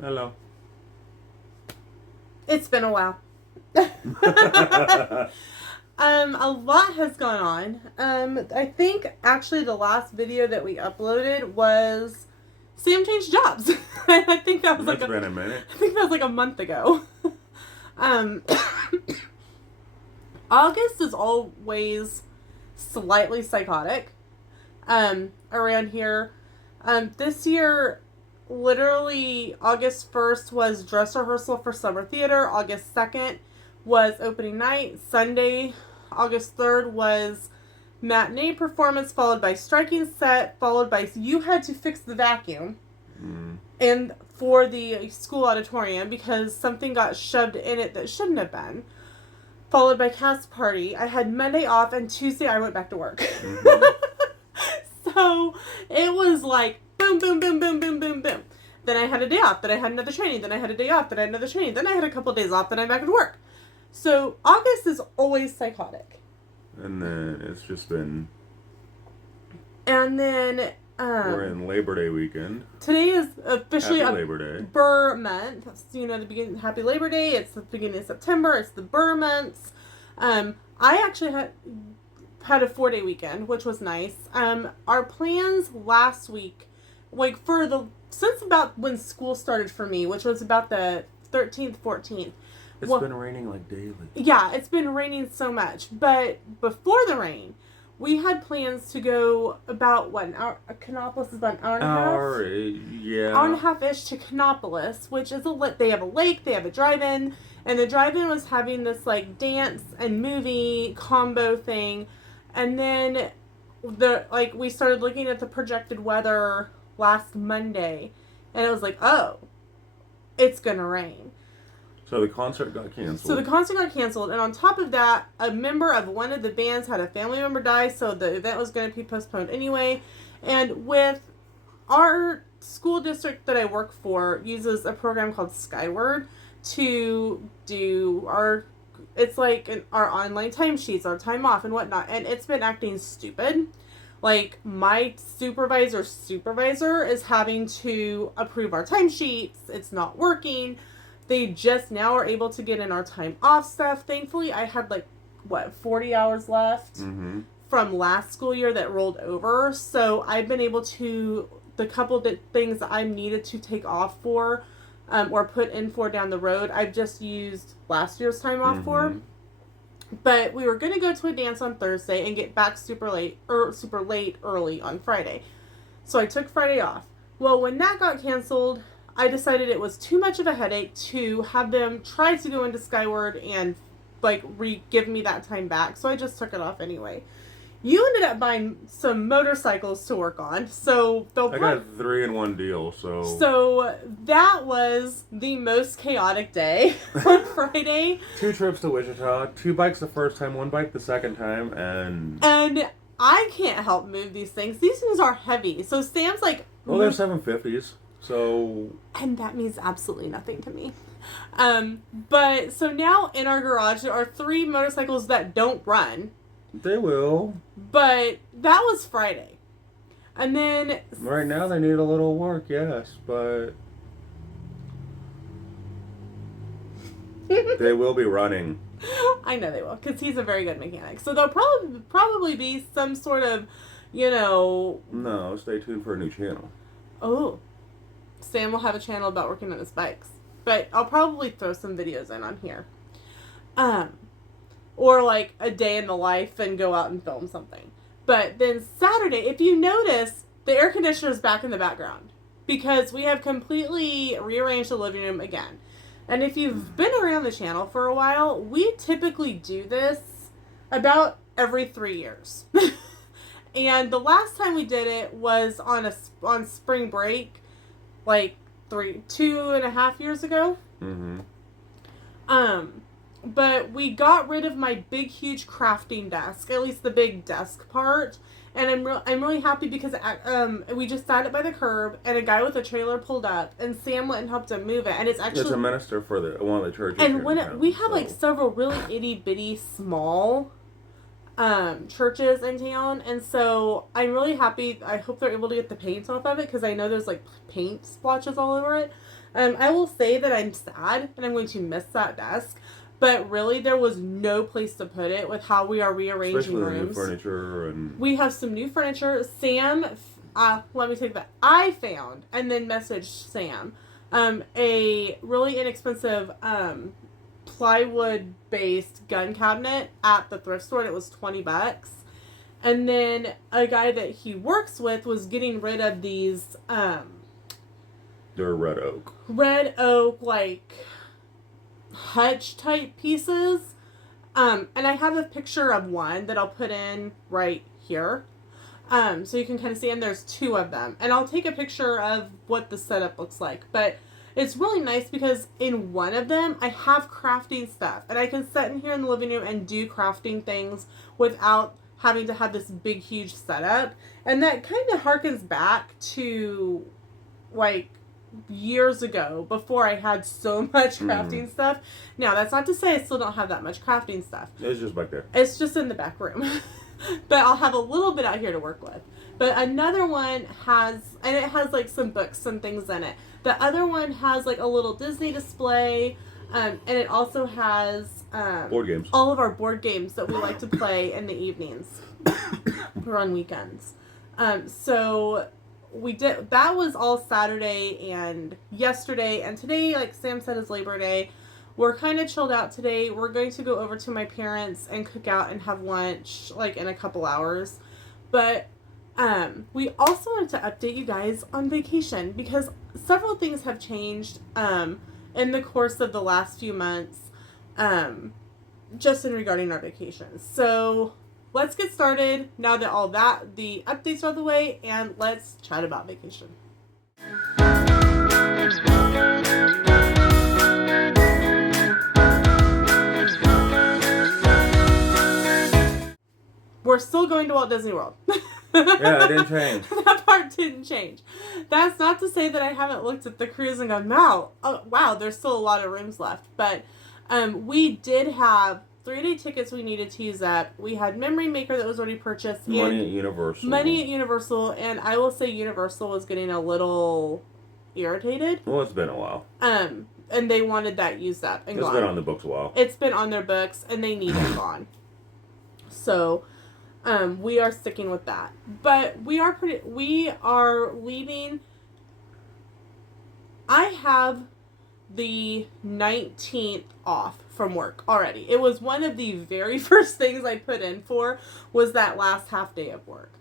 Hello. It's been a while. A lot has gone on. I think actually the last video that we uploaded was Sam changed jobs. I think that was That's been a minute. I think that was like a month ago. um, August is always slightly psychotic. Around here. This year, literally August 1st was dress rehearsal for summer theater. August 2nd was opening night. Sunday, August 3rd was matinee performance, followed by striking set, followed by you had to fix the vacuum and for the school auditorium because something got shoved in it that shouldn't have been. Followed by cast party. I had Monday off, and Tuesday I went back to work. So it was like boom, boom, boom, boom, boom, boom, boom. Then I had a day off. Then I had another training. Then I had a day off. Then I had another training. Then I had a couple days off. Then I'm back at work. So August is always psychotic. And then it's just been... And then... we're in Labor Day weekend. Today is officially Happy Labor Day. Burr month. You know, the beginning. Happy Labor Day. It's the beginning of September. It's the Burr months. I actually had a 4-day weekend, which was nice. Our plans last week, like since about when school started for me, which was about the 13th, 14th. It's been raining like daily. Yeah, it's been raining so much. But before the rain, we had plans to go about, an hour? Canopolis is about an hour and a half? Yeah. Hour and a half-ish to Canopolis, which is they have a lake, they have a drive-in, and the drive-in was having this, like, dance and movie combo thing. And then we started looking at the projected weather last Monday, and it was like, oh, it's gonna rain. So the concert got canceled. And on top of that, a member of one of the bands had a family member die, so the event was going to be postponed anyway. And with our school district that I work for uses a program called Skyward to do our online timesheets, our time off and whatnot, and it's been acting stupid. Like, my supervisor is having to approve our timesheets. It's not working. They just now are able to get in our time off stuff. Thankfully, I had 40 hours left from last school year that rolled over. So I've been able to, the couple things that I needed to take off for or put in for down the road, I've just used last year's time off for. But we were going to go to a dance on Thursday and get back super late early on Friday. So I took Friday off. Well, when that got canceled, I decided it was too much of a headache to have them try to go into Skyward and give me that time back. So I just took it off anyway. You ended up buying some motorcycles to work on, so I got a 3-in-1 deal, so... So that was the most chaotic day on Friday. 2 trips to Wichita, 2 bikes the first time, 1 bike the second time, and I can't help move these things. These things are heavy. So Sam's like... Well, they're 750s, so... And that means absolutely nothing to me. But, so now in our garage, there are 3 motorcycles that don't run. They will. But that was Friday. And then... Right now they need a little work, yes, but... They will be running. I know they will, because he's a very good mechanic. So there'll probably be some sort of, No, stay tuned for a new channel. Oh. Sam will have a channel about working on his bikes. But I'll probably throw some videos in on here. Or a day in the life and go out and film something. But then Saturday, if you notice, the air conditioner is back in the background. Because we have completely rearranged the living room again. And if you've been around the channel for a while, we typically do this about every 3 years. And the last time we did it was on spring break, 2.5 years ago. But we got rid of my big, huge crafting desk, at least the big desk part. And I'm really happy because we just sat it by the curb, and a guy with a trailer pulled up, and Sam went and helped him move it. And it's a minister for one of the churches. And we have several really itty bitty small churches in town, and so I'm really happy. I hope they're able to get the paint off of it, because I know there's like paint splotches all over it. I will say that I'm sad and I'm going to miss that desk, but really there was no place to put it with how we are rearranging Especially rooms. The new furniture and we have some new furniture. Sam, let me take that. I found and then messaged Sam a really inexpensive plywood based gun cabinet at the thrift store, and it was $20. And then a guy that he works with was getting rid of these they're red oak like hutch type pieces. And I have a picture of one that I'll put in right here. So you can kind of see, and there's two of them. And I'll take a picture of what the setup looks like. But it's really nice because in one of them, I have crafting stuff. And I can sit in here in the living room and do crafting things without having to have this big, huge setup. And that kind of harkens back to, like, years ago before I had so much crafting stuff. Now, that's not to say I still don't have that much crafting stuff. It's just back there. It's just in the back room. But I'll have a little bit out here to work with. But another one has, and it has like some books and things in it. The other one has like a little Disney display, and it also has board games. All of our board games that we like to play in the evenings or on weekends. So we did, that was all Saturday and yesterday, and today, like Sam said, is Labor Day. We're kind of chilled out today. We're going to go over to my parents and cook out and have lunch like in a couple hours. But we also wanted to update you guys on vacation because several things have changed in the course of the last few months just in regarding our vacations. So let's get started now that all that, the updates are out of the way, and let's chat about vacation. We're still going to Walt Disney World. Yeah, it didn't change. That part didn't change. That's not to say that I haven't looked at the cruise and gone, wow, there's still a lot of rooms left. But we did have 3-day tickets we needed to use up. We had Memory Maker that was already purchased. Money at Universal. And I will say Universal was getting a little irritated. Well, it's been a while. And they wanted that used up and gone. It's been on the books a while. It's been on their books, and they need it gone. So we are sticking with that. But we are leaving. I have the 19th off from work already. It was one of the very first things I put in for was that last half day of work.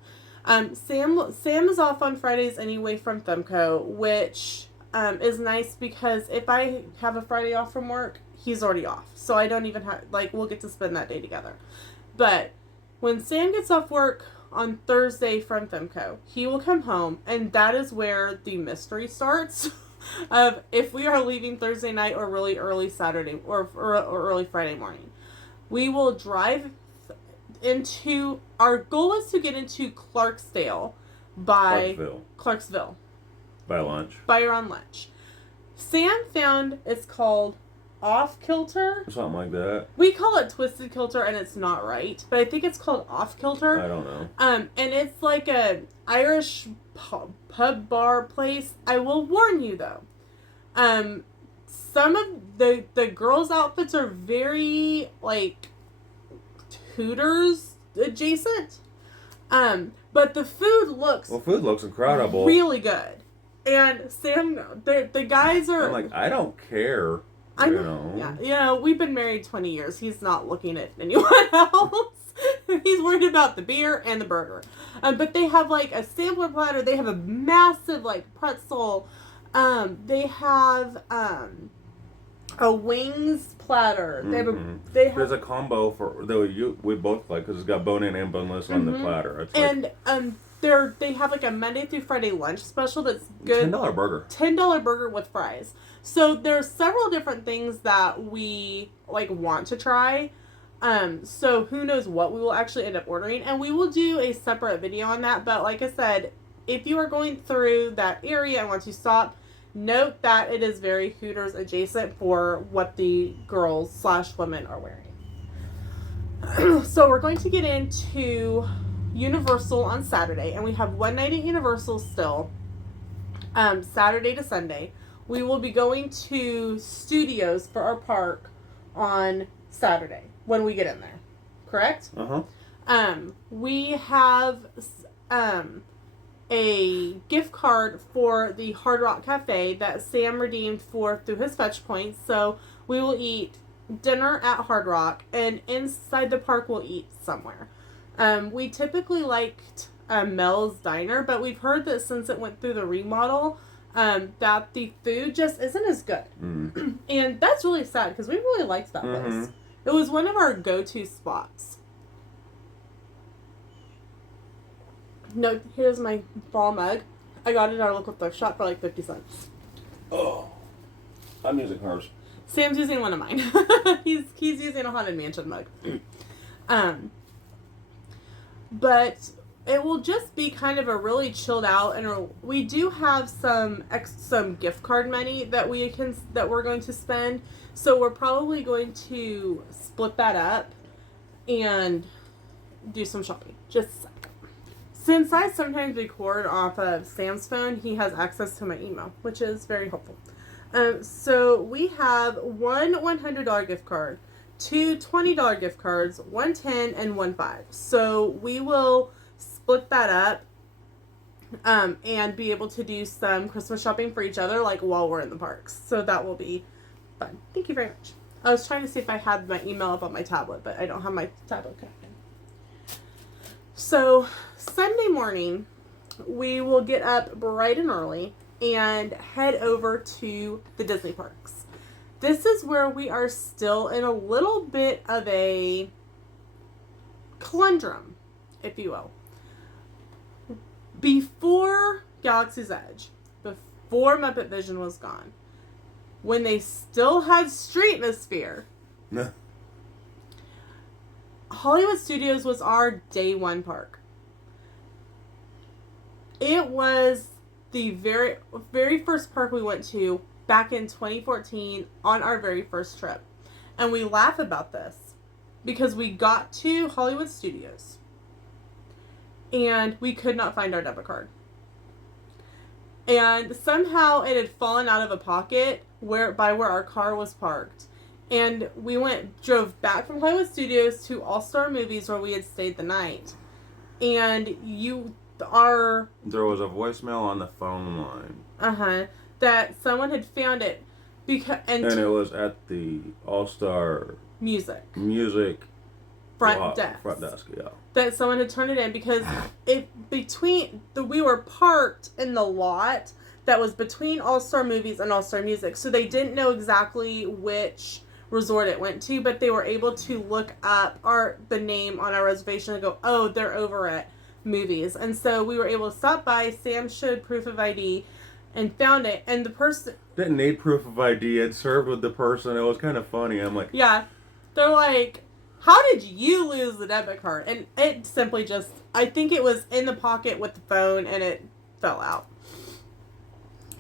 Sam is off on Fridays anyway from Thumbco, which is nice because if I have a Friday off from work, he's already off. So I don't even have, we'll get to spend that day together. But when Sam gets off work on Thursday from Thumbco, he will come home, and that is where the mystery starts of if we are leaving Thursday night or really early Saturday or early Friday morning. We will drive into, our goal is to get into Clarksville by lunch. By around lunch. Sam found it's called Off Kilter. Something like that. We call it Twisted Kilter, and it's not right, but I think it's called Off Kilter. I don't know. And it's like a Irish pub bar place. I will warn you though. Some of the girls' outfits are very like Hooters adjacent. But the food looks incredible. Really good. And Sam, the guys are. I'm like, I don't care. I know. Yeah, we've been married 20 years. He's not looking at anyone else. He's worried about the beer and the burger. But they have like a sampler platter. They have a massive like pretzel. They have a wings platter. There's a combo we both like because it's got bone-in and boneless on the platter. It's they have like a Monday through Friday lunch special that's good. $10 burger. $10 burger with fries. So there's several different things that we like want to try. So who knows what we will actually end up ordering, and we will do a separate video on that. But like I said, if you are going through that area and want to stop, note that it is very Hooters adjacent for what the girls/women are wearing. So we're going to get into Universal on Saturday, and we have one night at Universal still, Saturday to Sunday. We will be going to Studios for our park on Saturday when we get in there. Correct? We have a gift card for the Hard Rock Cafe that Sam redeemed for through his fetch points. So we will eat dinner at Hard Rock, and inside the park we'll eat somewhere. We typically liked Mel's Diner, but we've heard that since it went through the remodel, that the food just isn't as good. And that's really sad because we really liked that place. It was one of our go-to spots. No, here's my fall mug. I got it at our local thrift shop for like 50 cents. Oh, I'm using hers. Sam's using one of mine. he's using a Haunted Mansion mug. But it will just be kind of a really chilled out, and we do have some gift card money that we're going to spend. So we're probably going to split that up and do some shopping. Just a sec. Since I sometimes record off of Sam's phone, he has access to my email, which is very helpful. So we have one $100 gift card, two $20 gift cards, one $10 and one $5. So we will split that up and be able to do some Christmas shopping for each other, like while we're in the parks. So that will be fun. Thank you very much. I was trying to see if I had my email up on my tablet, but I don't have my tablet connected. So Sunday morning, we will get up bright and early and head over to the Disney parks. This is where we are still in a little bit of a conundrum, if you will. Before Galaxy's Edge, before Muppet Vision was gone, when they still had Streetmosphere, Hollywood Studios was our day one park. It was the very, very first park we went to back in 2014 on our very first trip. And we laugh about this because we got to Hollywood Studios and we could not find our debit card. And somehow it had fallen out of a pocket where our car was parked. And we drove back from Hollywood Studios to All-Star Movies where we had stayed the night. And there was a voicemail on the phone line. That someone had found it and it was at the All-Star Music front desk, yeah. That someone had turned it in because we were parked in the lot that was between All-Star Movies and All-Star Music. So they didn't know exactly which resort it went to, but they were able to look up the name on our reservation and go, oh, they're over at Movies. And so we were able to stop by. Sam showed proof of ID and found it, and the person didn't need proof of ID. It served with the person. It was kind of funny. I'm like, yeah, they're like, how did you lose the debit card? And it simply just, I think it was in the pocket with the phone and it fell out.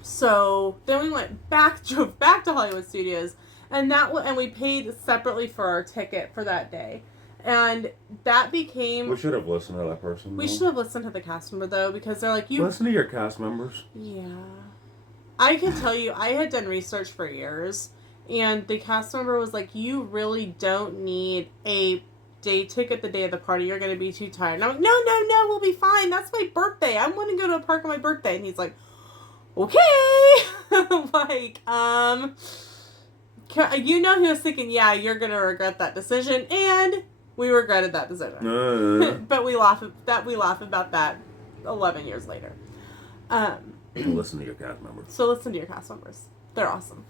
So then we drove back to Hollywood Studios, and we paid separately for our ticket for that day. And that became... We should have listened to that person. We should have listened to the cast member, though, because they're like, Listen to your cast members. Yeah. I can tell you, I had done research for years, and the cast member was like, you really don't need a day ticket the day of the party. You're going to be too tired. And I'm like, no, we'll be fine. That's my birthday. I want to go to a park on my birthday. And he's like, okay. Like, you know, he was thinking, yeah, you're going to regret that decision. And we regretted that decision. But we laugh about that 11 years later. Listen to your cast members. So listen to your cast members. They're awesome.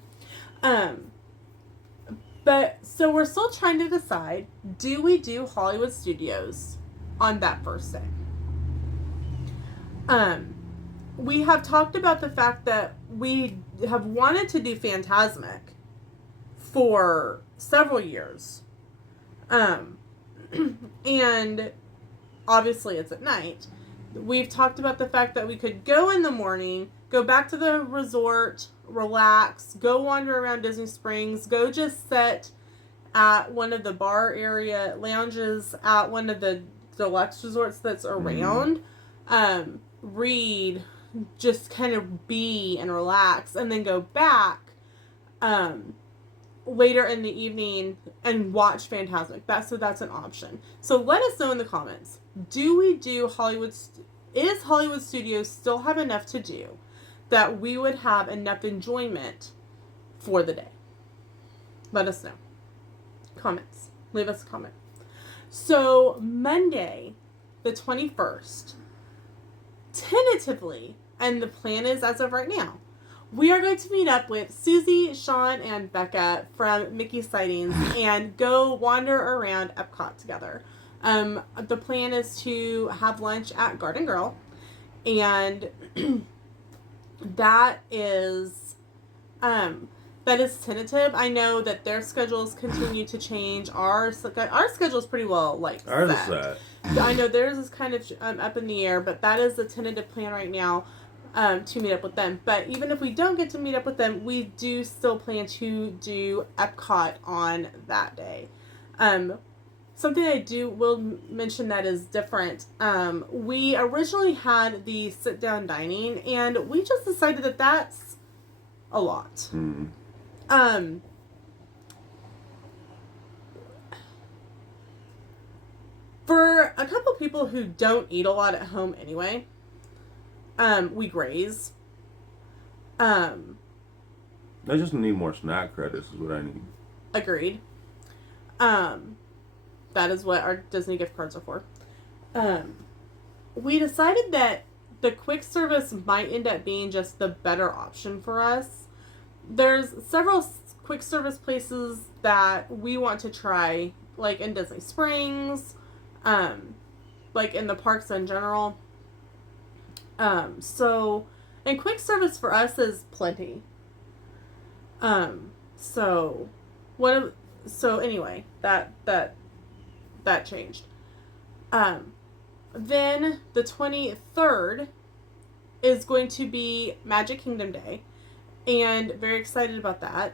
But so we're still trying to decide, do we do Hollywood Studios on that first day? We have talked about the fact that we have wanted to do Fantasmic for several years. And obviously it's at night. We've talked about the fact that we could go in the morning, go back to the resort, relax, go wander around Disney Springs, go just sit at one of the bar area lounges at one of the deluxe resorts that's around. Read, just kind of be and relax, and then go back later in the evening and watch Phantasmic. That's an option. So let us know in the comments. Do we do Hollywood? Is Hollywood Studios still have enough to do that we would have enough enjoyment for the day? Let us know. Comments. Leave us a comment. So Monday, the 21st, tentatively, and the plan is as of right now, we are going to meet up with Susie, Sean, and Becca from Mickey Sightings and go wander around Epcot together. The plan is to have lunch at Garden Girl, and that is tentative. I know that their schedules continue to change. Our schedule is pretty well Ours set. is set. I know theirs is kind of up in the air, but that is the tentative plan right now. To meet up with them. But even if we don't get to meet up with them, we do still plan to do Epcot on that day. Something I will mention that is different. We originally had the sit-down dining, and we just decided that that's a lot. For a couple people who don't eat a lot at home anyway, we graze. I just need more snack credits is what I need. Agreed. That is what our Disney gift cards are for. We decided that the quick service might end up being just the better option for us. There's several quick service places that we want to try, like in Disney Springs, like in the parks in general. So, and quick service for us is plenty. So anyway, that changed. Then the 23rd is going to be Magic Kingdom Day, and very excited about that.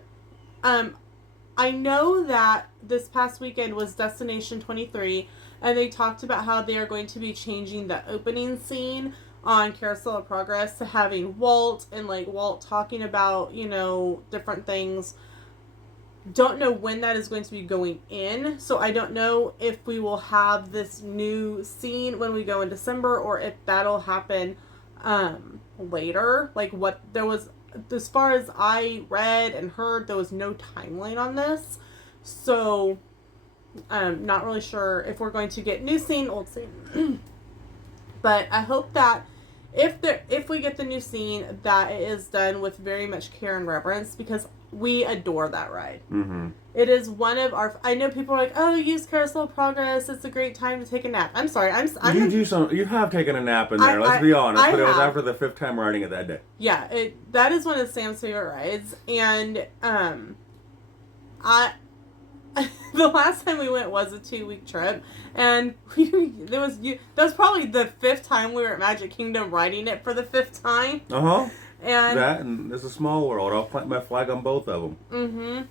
I know that this past weekend was Destination 23, and they talked about how they are going to be changing the opening scene on Carousel of Progress to having Walt and Walt talking about, different things. Don't know when that is going to be going in, so I don't know if we will have this new scene when we go in December or if that'll happen later. What there was, as far as I read and heard, there was no timeline on this, so I'm not really sure if we're going to get new scene, old scene. But I hope that if we get the new scene, that it is done with very much care and reverence, because we adore that ride. Mm-hmm. It is one of our. I know people are like, "Oh, use Carousel of Progress. It's a great time to take a nap." I'm sorry. You have taken a nap in there. Let's be honest. But it was after the 5th time riding it that day. Yeah, that is one of Sam's favorite rides, and the last time we went was a 2-week trip, and that was probably the 5th time we were at Magic Kingdom riding it for the 5th time. And it's a small world. I'll plant my flag on both of them. Mm-hmm.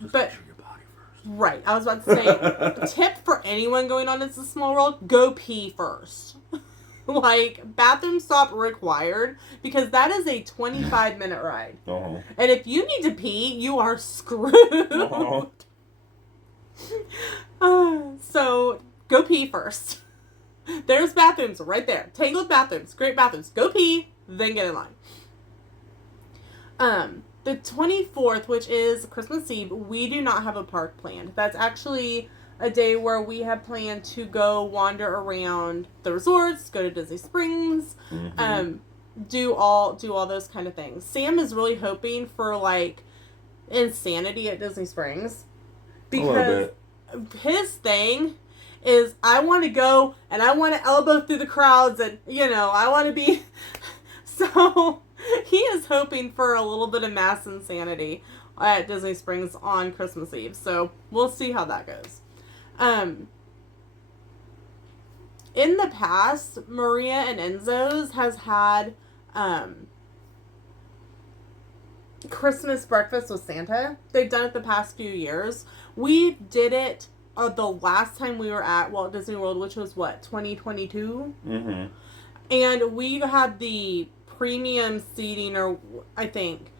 Just but make sure your body first. Right. I was about to say, tip for anyone going on It's a Small World: go pee first. Bathroom stop required, because that is a 25-minute ride. And if you need to pee, you are screwed. So go pee first. There's bathrooms right there. Tangled bathrooms. Great bathrooms. Go pee, then get in line. The 24th, which is Christmas Eve, we do not have a park planned. That's actually a day where we have planned to go wander around the resorts, go to Disney Springs, do all those kind of things. Sam is really hoping for insanity at Disney Springs, because his thing is, I want to go and I want to elbow through the crowds, and I want to be so he is hoping for a little bit of mass insanity at Disney Springs on Christmas Eve. So we'll see how that goes. In the past, Maria and Enzo's has had Christmas breakfast with Santa. They've done it the past few years. We did it the last time we were at Walt Disney World, which was what, 2022? Mm-hmm. And we had the premium seating, or I think.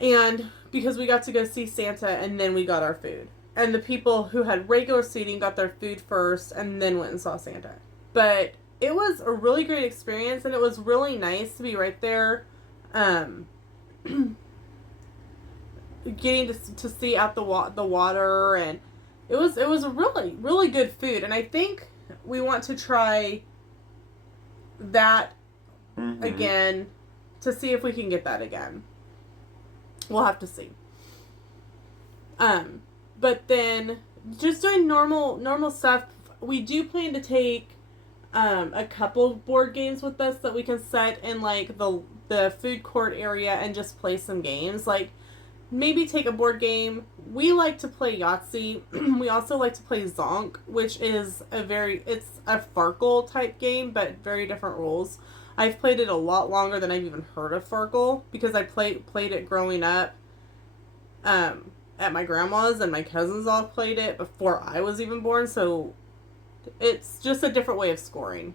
And because we got to go see Santa and then we got our food. And the people who had regular seating got their food first and then went and saw Santa. But it was a really great experience, and it was really nice to be right there, getting to see out the water, and it was a really, really good food. And I think we want to try that again to see if we can get that again. We'll have to see. But then just doing normal stuff. We do plan to take a couple board games with us that we can set in like the food court area and just play some games. Like maybe take a board game. We like to play Yahtzee. We also like to play Zonk, which is it's a Farkle type game, but very different rules. I've played it a lot longer than I've even heard of Farkle because I played it growing up at my grandma's, and my cousins all played it before I was even born, so it's just a different way of scoring.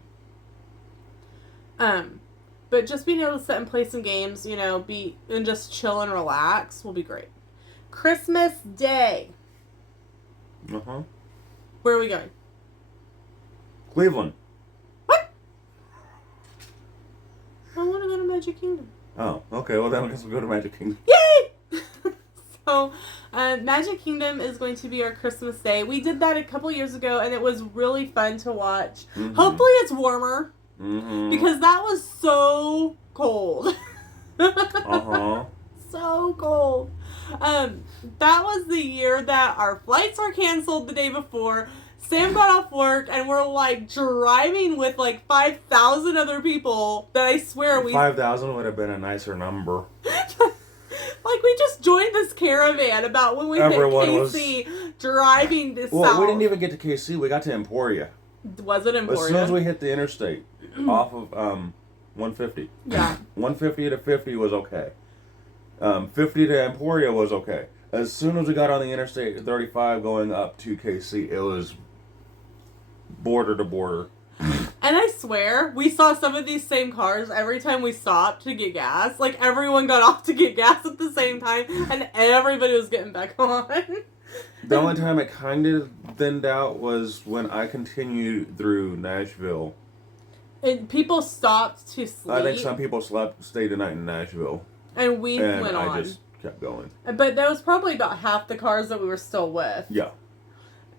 But just being able to sit and play some games, and just chill and relax will be great. Christmas Day. Uh-huh. Where are we going? Cleveland. What? I want to go to Magic Kingdom. Oh, okay. Well, then I guess we'll go to Magic Kingdom. Yay! So, Magic Kingdom is going to be our Christmas Day. We did that a couple years ago, and it was really fun to watch. Mm-hmm. Hopefully it's warmer, because that was so cold. Uh-huh. So cold. That was the year that our flights were canceled the day before. Sam got off work, and we're, like, driving with, like, 5,000 other people that I swear 5,000 would have been a nicer number. Like, we just joined this caravan about when we hit KC, driving this south. We didn't even get to KC. We got to Emporia. Was it Emporia? As soon as we hit the interstate, off of 150. Yeah. 150 to 50 was okay. 50 to Emporia was okay. As soon as we got on the Interstate 35 going up to KC, it was border to border. And I swear, we saw some of these same cars every time we stopped to get gas. Like, everyone got off to get gas at the same time, and everybody was getting back on. The only time it kind of thinned out was when I continued through Nashville. And people stopped to sleep. I think some people stayed the night in Nashville. And we went on. I just kept going. But that was probably about half the cars that we were still with. Yeah.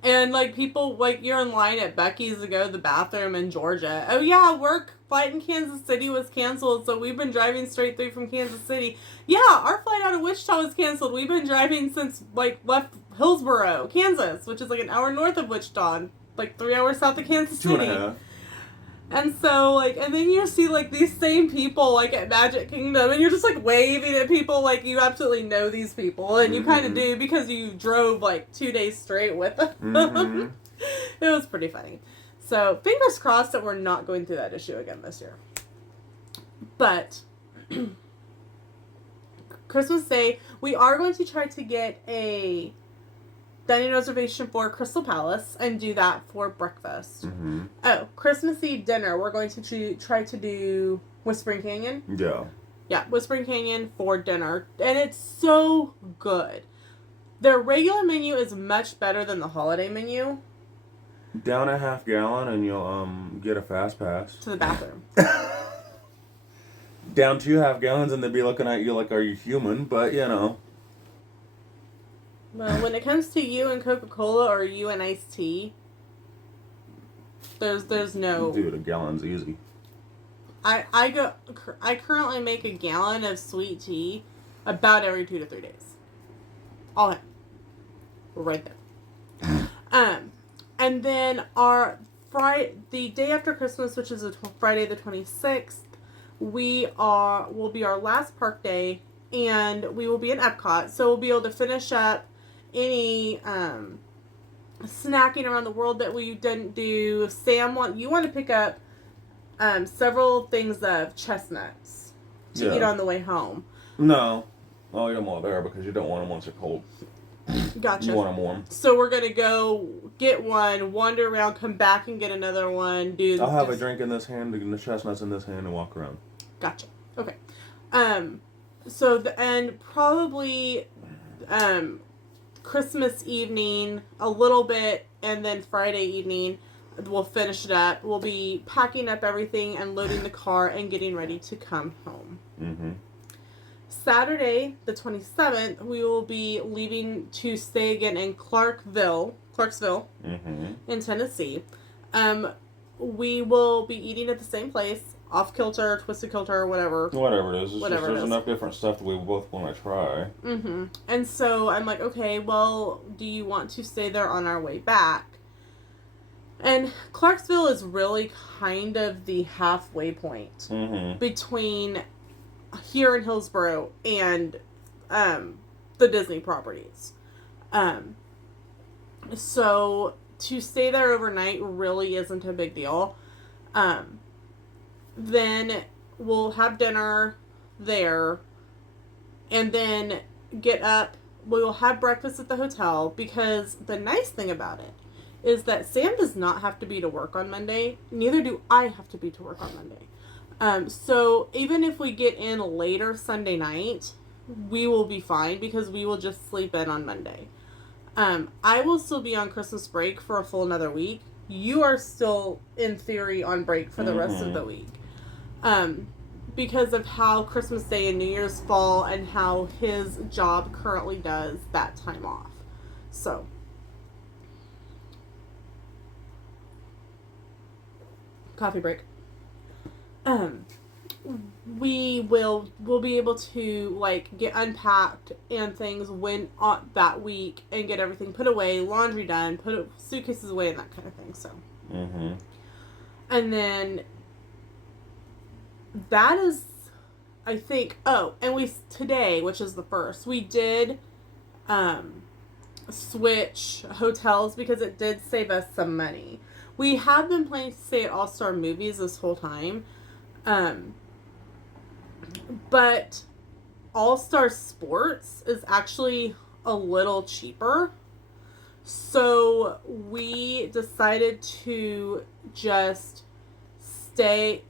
And, like, people, like, you're in line at Becky's to go to the bathroom in Georgia. Oh, yeah, work flight in Kansas City was canceled, so we've been driving straight through from Kansas City. Yeah, our flight out of Wichita was canceled. We've been driving since, like, left Hillsboro, Kansas, which is, like, an hour north of Wichita, like, 3 hours south of Kansas City. 2.5. And so, like, and then you see, like, these same people, like, at Magic Kingdom, and you're just, like, waving at people like you absolutely know these people, and you kind of do because you drove, like, 2 days straight with them. It was pretty funny. So, fingers crossed that we're not going through that issue again this year. But, Christmas Day, we are going to try to get a dining reservation for Crystal Palace and do that for breakfast. Mm-hmm. Oh, Christmas Eve dinner, we're going to try to do Whispering Canyon. Yeah. Yeah, Whispering Canyon for dinner. And it's so good. Their regular menu is much better than the holiday menu. Down a half gallon and you'll get a fast pass. To the bathroom. Down 2 half gallons and they'll be looking at you like, are you human? But, you know. Well, when it comes to you and Coca-Cola or you and iced tea, there's no... Dude, a gallon's easy. I currently make a gallon of sweet tea about every 2 to 3 days. All in. We're right there. And then the day after Christmas, which is Friday the 26th, will be our last park day, and we will be in Epcot, so we'll be able to finish up any snacking around the world that we didn't do. Sam, you want to pick up several things of chestnuts to eat on the way home. No. I'll eat them while there because you don't want them once they're cold. Gotcha. You want them warm. So we're going to go get one, wander around, come back and get another one. I'll have a drink in this hand, and the chestnuts in this hand, and walk around. Gotcha. Okay. And probably Christmas evening a little bit, and then Friday evening we'll finish it up. We'll be packing up everything and loading the car and getting ready to come home. Mm-hmm. Saturday, the 27th, we will be leaving to stay again in Clarksville, mm-hmm. in Tennessee. We will be eating at the same place, Off Kilter, Twisted Kilter, whatever. Whatever it is. There's enough different stuff that we both want to try. Mm-hmm. And so I'm like, okay, well, do you want to stay there on our way back? And Clarksville is really kind of the halfway point between here in Hillsboro and the Disney properties. So to stay there overnight really isn't a big deal. Then we'll have dinner there and then get up. We will have breakfast at the hotel because the nice thing about it is that Sam does not have to be to work on Monday. Neither do I have to be to work on Monday. So even if we get in later Sunday night, we will be fine because we will just sleep in on Monday. I will still be on Christmas break for a full another week. You are still, in theory, on break for the rest of the week. Because of how Christmas Day and New Year's fall and how his job currently does that time off. So... coffee break. We'll be able to like get unpacked and things when that week and get everything put away, laundry done, put suitcases away and that kind of thing. So, and then that is, I think. Oh, and today, which is the first, we did switch hotels because it did save us some money. We have been planning to stay at All Star Movies this whole time. But All Star Sports is actually a little cheaper. So we decided to just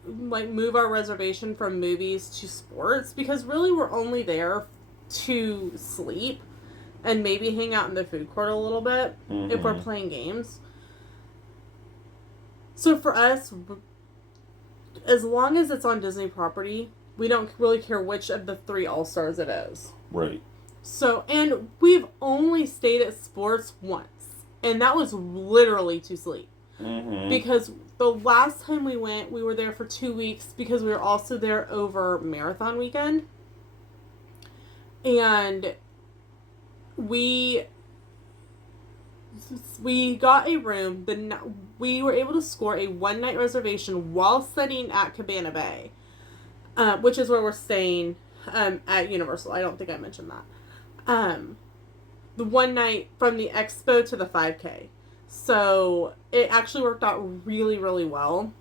move our reservation from movies to sports because really we're only there to sleep and maybe hang out in the food court a little bit if we're playing games. So for us, as long as it's on Disney property, we don't really care which of the 3 All-Stars it is. Right. So, and we've only stayed at sports once. And that was literally to sleep. Because the last time we went, we were there for 2 weeks because we were also there over marathon weekend. And we got a room. We were able to score a 1-night reservation while sitting at Cabana Bay, which is where we're staying at Universal. I don't think I mentioned that. The 1 night from the expo to the 5K. So it actually worked out really, really well.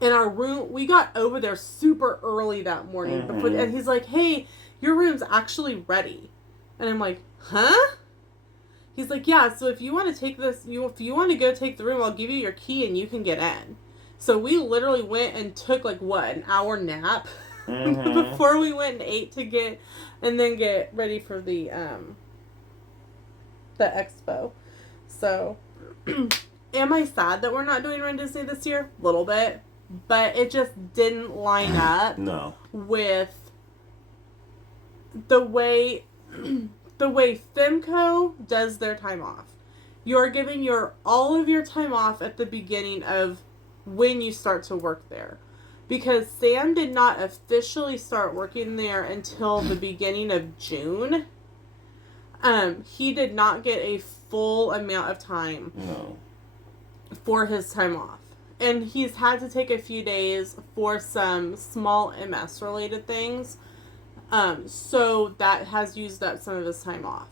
And our room, we got over there super early that morning. And he's like, hey, your room's actually ready. And I'm like, huh? He's like, yeah, so if you want to take this, if you want to go take the room, I'll give you your key and you can get in. So we literally went and took an hour nap before we went and ate and then get ready for the expo. So, am I sad that we're not doing Run Disney this year? A little bit. But it just didn't line up with the way FEMCO does their time off. You're giving all of your time off at the beginning of when you start to work there. Because Sam did not officially start working there until the beginning of June. He did not get a full amount of time for his time off. And he's had to take a few days for some small MS related things. So that has used up some of his time off.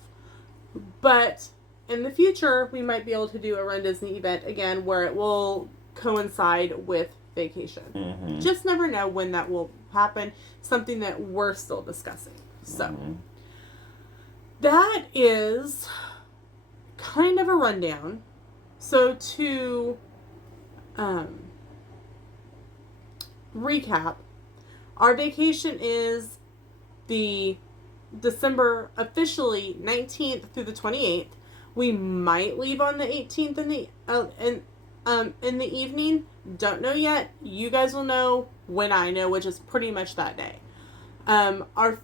But in the future, we might be able to do a Run Disney event again where it will coincide with vacation. Just never know when that will happen. Something that we're still discussing. So, that is kind of a rundown. So, to recap, our vacation is the December officially 19th through the 28th. We might leave on the 18th in the evening. Don't know yet. You guys will know when I know, which is pretty much that day.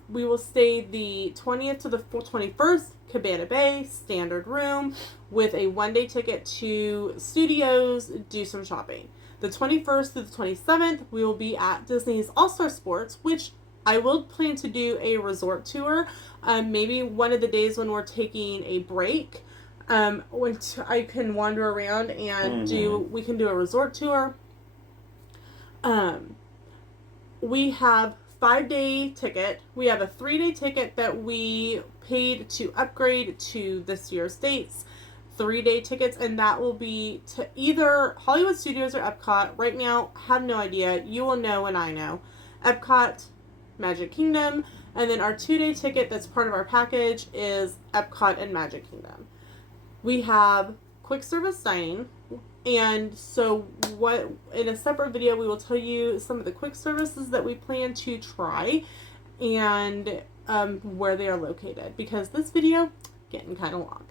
We will stay the 20th to the 21st, Cabana Bay, standard room, with a one-day ticket to studios, do some shopping. The 21st to the 27th, we will be at Disney's All-Star Sports, which I will plan to do a resort tour. Maybe one of the days when we're taking a break, when I can wander around and we can do a resort tour. We have 5-day ticket. We have a 3-day ticket that we paid to upgrade to this year's dates. 3-day tickets, and that will be to either Hollywood Studios or Epcot. Right now, have no idea. You will know when I know. Epcot, Magic Kingdom, and then our 2-day ticket that's part of our package is Epcot and Magic Kingdom. We have quick service dining, and so in a separate video we will tell you some of the quick services that we plan to try and where they are located, because this video getting kind of long.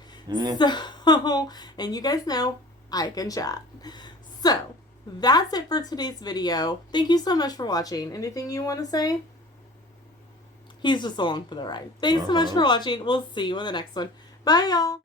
So, and you guys know I can chat. So that's it for today's video. Thank you so much for watching. Anything you want to say? He's just along for the ride. Thanks so much for watching. We'll see you in the next one. Bye, y'all.